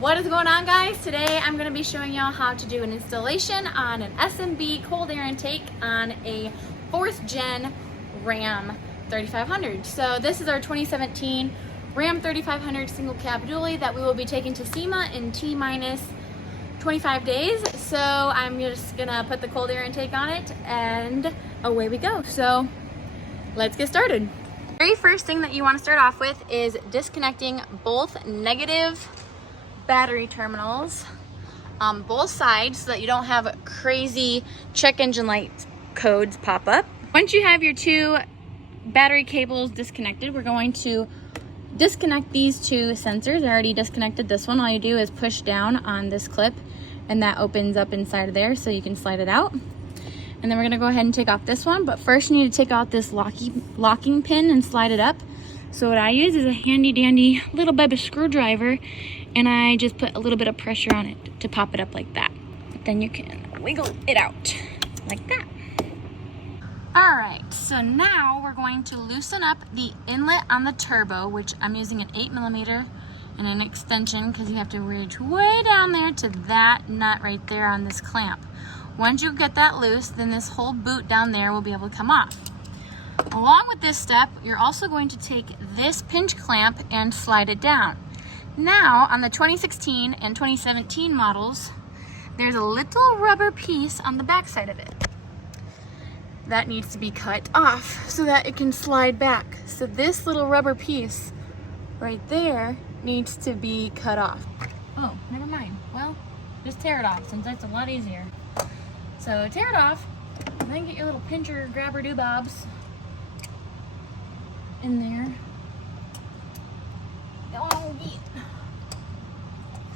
What is going on, guys? Today I'm going to be showing y'all how to do an installation on an SMB cold air intake on a 4th gen Ram 3500. So this is our 2017 Ram 3500 single cab dually that we will be taking to SEMA in T-minus 25 days. So I'm just going to put the cold air intake on it and away we go. So let's get started. The very first thing that you want to start off with is disconnecting both negative battery terminals on both sides so that you don't have crazy check engine light codes pop up. Once you have your two battery cables disconnected, we're going to disconnect these two sensors. I already disconnected this one. All you do is push down on this clip and that opens up inside of there so you can slide it out. And then we're gonna go ahead and take off this one, but first you need to take out this locking pin and slide it up. So what I use is a handy dandy little baby screwdriver, and I just put a little bit of pressure on it to pop it up like that. Then you can wiggle it out like that. All right, so now we're going to loosen up the inlet on the turbo, which I'm using an 8mm and an extension because you have to reach way down there to that nut right there on this clamp. Once you get that loose, then this whole boot down there will be able to come off. Along with this step, you're also going to take this pinch clamp and slide it down. Now, on the 2016 and 2017 models, there's a little rubber piece on the back side of it that needs to be cut off so that it can slide back. So this little rubber piece right there needs to be cut off. Oh, never mind. Well, just tear it off since that's a lot easier. So tear it off, and then get your little pincher grabber doobobs in there.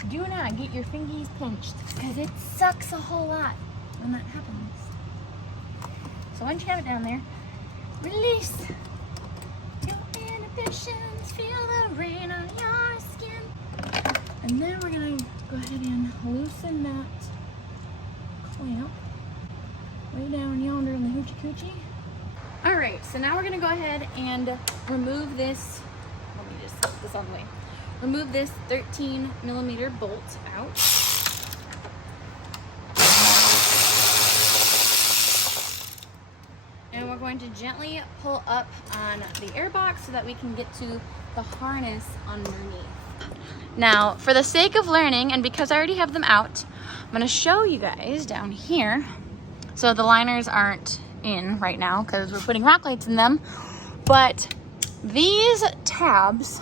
Do not get your fingies pinched because it sucks a whole lot when that happens. So once you have it down there, release your inhibitions, feel the rain on your skin. And then we're gonna go ahead and loosen that clamp way down yonder in the hoochie coochie. All right, so now we're gonna go ahead and remove this. Let me just put this on the way. Remove this 13mm bolt out. And we're going to gently pull up on the airbox so that we can get to the harness underneath. Now, for the sake of learning, and because I already have them out, I'm gonna show you guys down here. So the liners aren't in right now because we're putting rock lights in them, but these tabs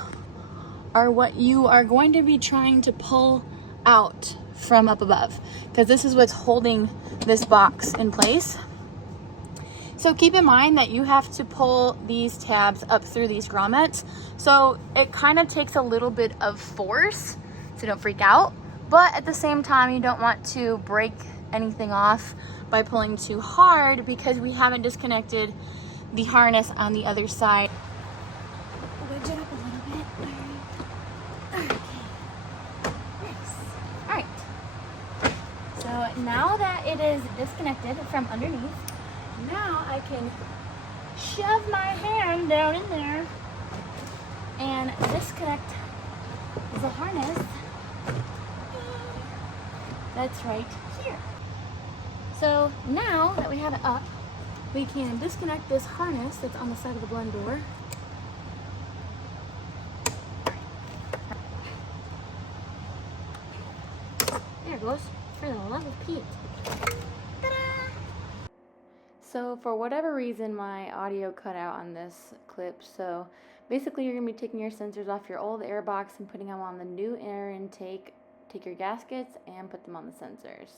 are what you are going to be trying to pull out from up above, because this is what's holding this box in place. So keep in mind that you have to pull these tabs up through these grommets. So it kind of takes a little bit of force, so don't freak out. But at the same time, you don't want to break anything off by pulling too hard because we haven't disconnected the harness on the other side. Wedge it up a little bit. Okay. Nice. All right. So now that it is disconnected from underneath, now I can shove my hand down in there and disconnect the harness. That's right here. So now that we have it up, we can disconnect this harness that's on the side of the blend door. There it goes, for the love of Pete. Ta-da! So for whatever reason, my audio cut out on this clip. So basically you're gonna be taking your sensors off your old airbox and putting them on the new air intake. Take your gaskets and put them on the sensors.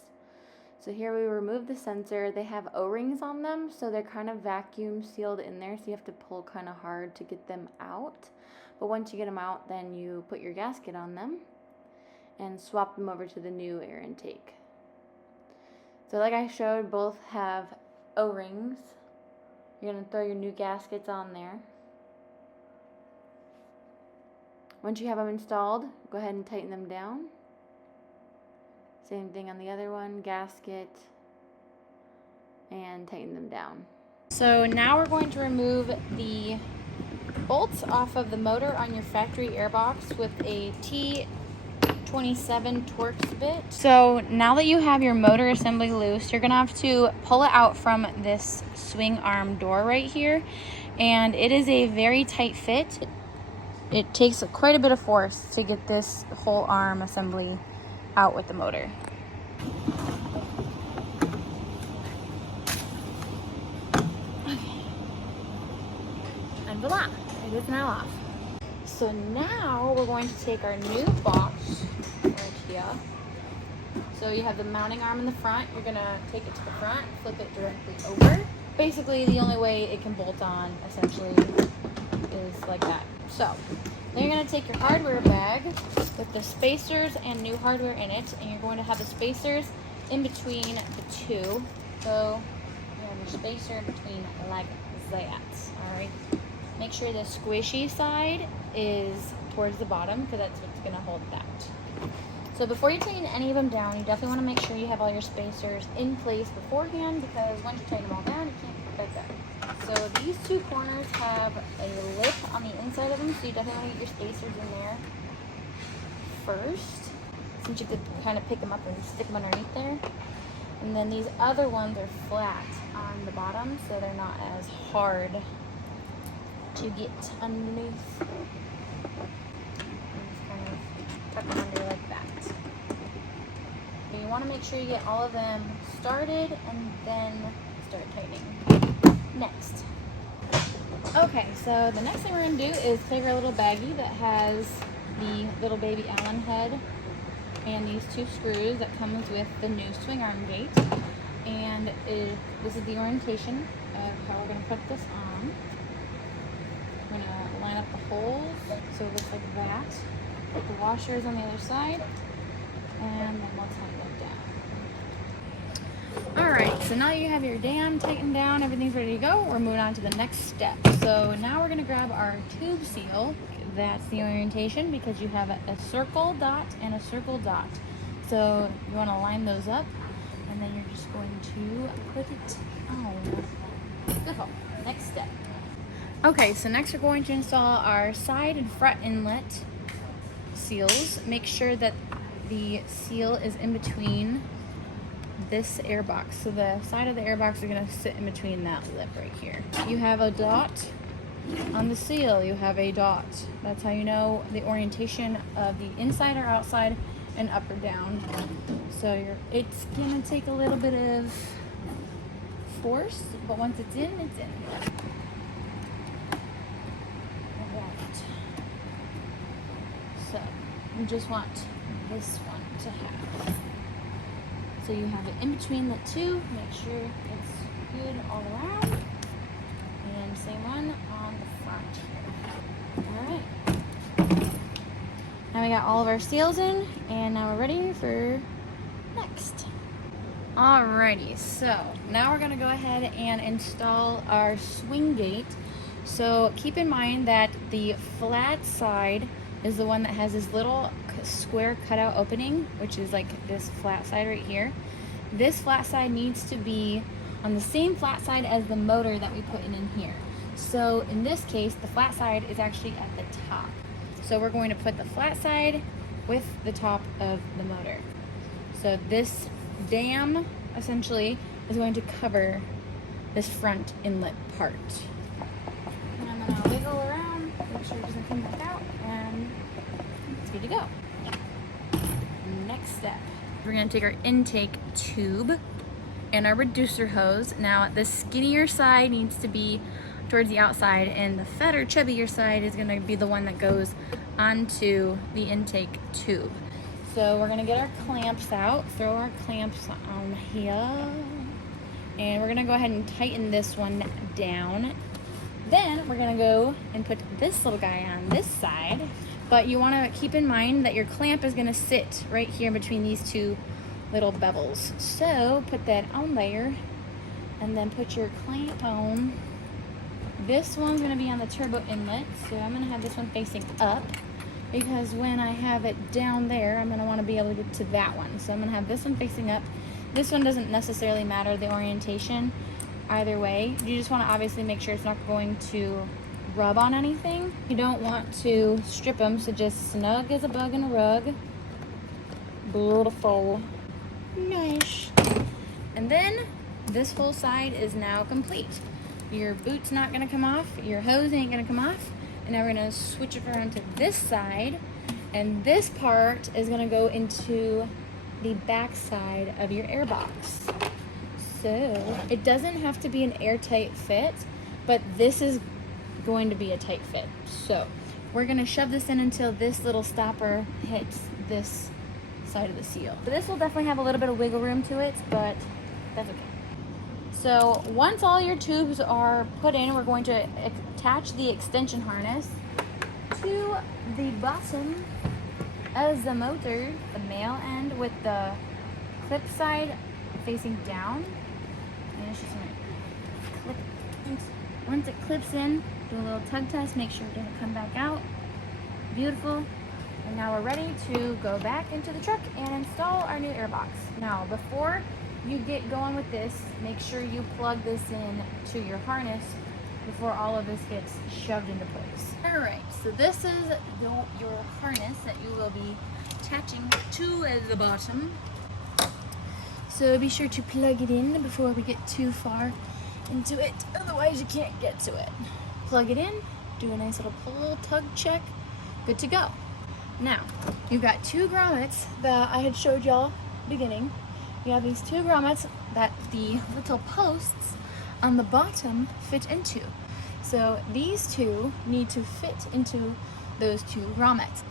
So here we remove the sensor. They have O-rings on them, so they're kind of vacuum sealed in there, so you have to pull kind of hard to get them out. But once you get them out, then you put your gasket on them and swap them over to the new air intake. So like I showed, both have O-rings. You're going to throw your new gaskets on there. Once you have them installed, go ahead and tighten them down. Same thing on the other one, gasket, and tighten them down. So now we're going to remove the bolts off of the motor on your factory airbox with a T 27 Torx bit. So now that you have your motor assembly loose, you're gonna have to pull it out from this swing arm door right here. And it is a very tight fit. It takes quite a bit of force to get this whole arm assembly out with the motor. Okay. And voila, it is now off. So now we're going to take our new box right here. So you have the mounting arm in the front. You're gonna take it to the front, flip it directly over. Basically, the only way it can bolt on, essentially, is like that. So then you're gonna take your hardware bag with the spacers and new hardware in it, and you're going to have the spacers in between the two. So you have your spacer in between like that, all right? Make sure the squishy side is towards the bottom because that's what's gonna hold that. So before you tighten any of them down, you definitely wanna make sure you have all your spacers in place beforehand, because once you tighten them all down, you can't put it back there. So these two corners have a lip on the inside of them, so you definitely wanna get your spacers in there first, since you could kind of pick them up and stick them underneath there. And then these other ones are flat on the bottom, so they're not as hard to get underneath. And just kind of tuck them under like that. You want to make sure you get all of them started and then start tightening. Next. Okay, so the next thing we're going to do is take our little baggie that has the little baby Allen head and these two screws that comes with the new swing arm gate. And this is the orientation of how we're going to put this on. We're going to line up the holes so it looks like that. Put the washers on the other side, and then we'll tighten it down. Alright, so now you have your dam tightened down, everything's ready to go. We're moving on to the next step. So now we're going to grab our tube seal. That's the orientation because you have a circle dot and a circle dot. So you want to line those up, and then you're just going to put it on. Beautiful. Next step. Okay, so next we're going to install our side and front inlet seals. Make sure that the seal is in between this air box. So the side of the air box are going to sit in between that lip right here. You have a dot on the seal. You have a dot. That's how you know the orientation of the inside or outside and up or down. So it's going to take a little bit of force, but once it's in, it's in. So you just want this one to have. So you have it in between the two. Make sure it's good all around. And same one on the front here. Alright. Now we got all of our seals in, and now we're ready for next. Alrighty, so now we're gonna go ahead and install our swing gate. So keep in mind that the flat side is the one that has this little square cutout opening, which is like this flat side right here. This flat side needs to be on the same flat side as the motor that we put in here. So in this case, the flat side is actually at the top. So we're going to put the flat side with the top of the motor. So this dam essentially is going to cover this front inlet part. And I'm going to wiggle around, make sure it doesn't come back out, and it's good to go. Next step, we're going to take our intake tube and our reducer hose. Now the skinnier side needs to be towards the outside, and the fatter, chubbier side is going to be the one that goes onto the intake tube. So we're going to get our clamps out, throw our clamps on here, and we're going to go ahead and tighten this one down. Then we're going to go and put this little guy on this side, but you want to keep in mind that your clamp is going to sit right here in between these two little bevels. So put that on there, and then put your clamp on. This one's going to be on the turbo inlet, so I'm going to have this one facing up, because when I have it down there, I'm going to want to be able to get to that one. So I'm going to have this one facing up. This one doesn't necessarily matter, the orientation, either way. You just want to obviously make sure it's not going to rub on anything. You don't want to strip them, so just snug as a bug in a rug, Beautiful. Nice. And then this whole side is now complete. Your boot's not gonna come off, your hose ain't gonna come off, and now we're gonna switch it around to this side, and this part is gonna go into the back side of your airbox. So it doesn't have to be an airtight fit, but this is going to be a tight fit. So we're gonna shove this in until this little stopper hits this side of the seal. So this will definitely have a little bit of wiggle room to it, but that's okay. So once all your tubes are put in, we're going to attach the extension harness to the bottom of the motor, the male end, with the clip side facing down. And it's just gonna clip in. Once it clips in, do a little tug test, make sure it doesn't come back out. Beautiful. And now we're ready to go back into the truck and install our new airbox. Now, before you get going with this, make sure you plug this in to your harness before all of this gets shoved into place. All right, so this is your harness that you will be attaching to the bottom. So be sure to plug it in before we get too far into it, otherwise you can't get to it. Plug it in, do a nice little pull, tug check, good to go. Now, you've got two grommets that I had showed y'all at the beginning. You have these two grommets that the little posts on the bottom fit into. So these two need to fit into those two grommets.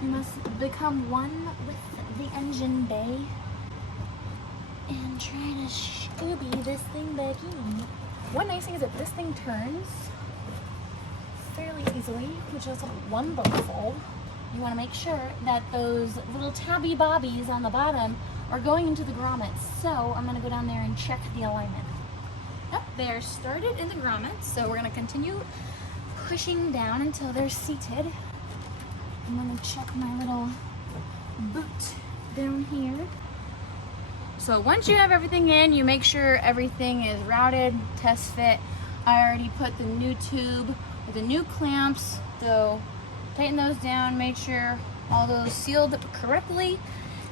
You must become one with the engine bay and try to scooby this thing back in. One nice thing is that this thing turns fairly easily, which is wonderful. You want to make sure that those little tabby bobbies on the bottom are going into the grommets. So I'm going to go down there and check the alignment. Yep, they are started in the grommets, so we're going to continue pushing down until they're seated. I'm going to check my little boot down here. So once you have everything in, you make sure everything is routed, test fit. I already put the new tube with the new clamps, so tighten those down, make sure all those sealed correctly.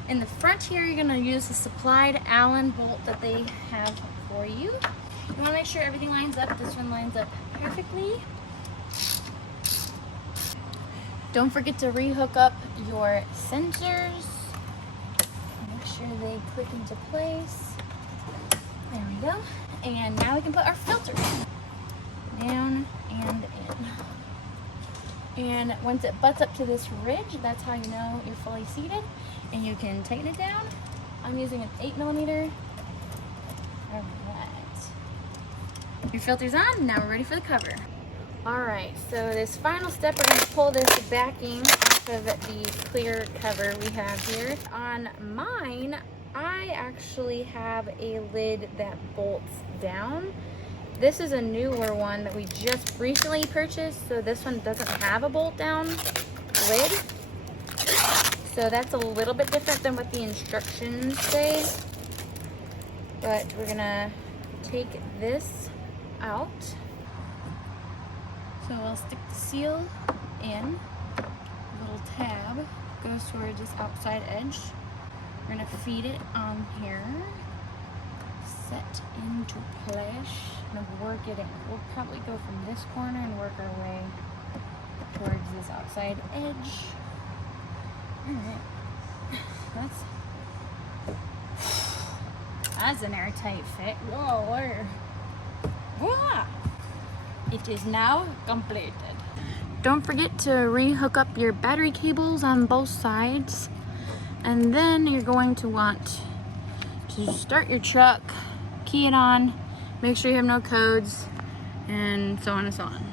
In the front here, you're going to use the supplied Allen bolt that they have for you. You want to make sure everything lines up. This one lines up perfectly. Don't forget to rehook up your sensors. Make sure they click into place. There we go. And now we can put our filter down and in. And once it butts up to this ridge, that's how you know you're fully seated. And you can tighten it down. I'm using an 8mm. All right. Your filter's on. Now we're ready for the cover. All right, so this final step, we're going to pull this backing off of the clear cover we have here. On mine, I actually have a lid that bolts down. This is a newer one that we just recently purchased, so this one doesn't have a bolt down lid. So that's a little bit different than what the instructions say. But we're gonna take this out. So I'll stick the seal in. A little tab goes towards this outside edge. We're gonna feed it on here. Set into place. And work it in. We'll probably go from this corner and work our way towards this outside edge. Alright. That's an airtight fit. Whoa, where? Voila! It is now completed. Don't forget to re-hook up your battery cables on both sides. And then you're going to want to start your truck, key it on, make sure you have no codes, and so on and so on.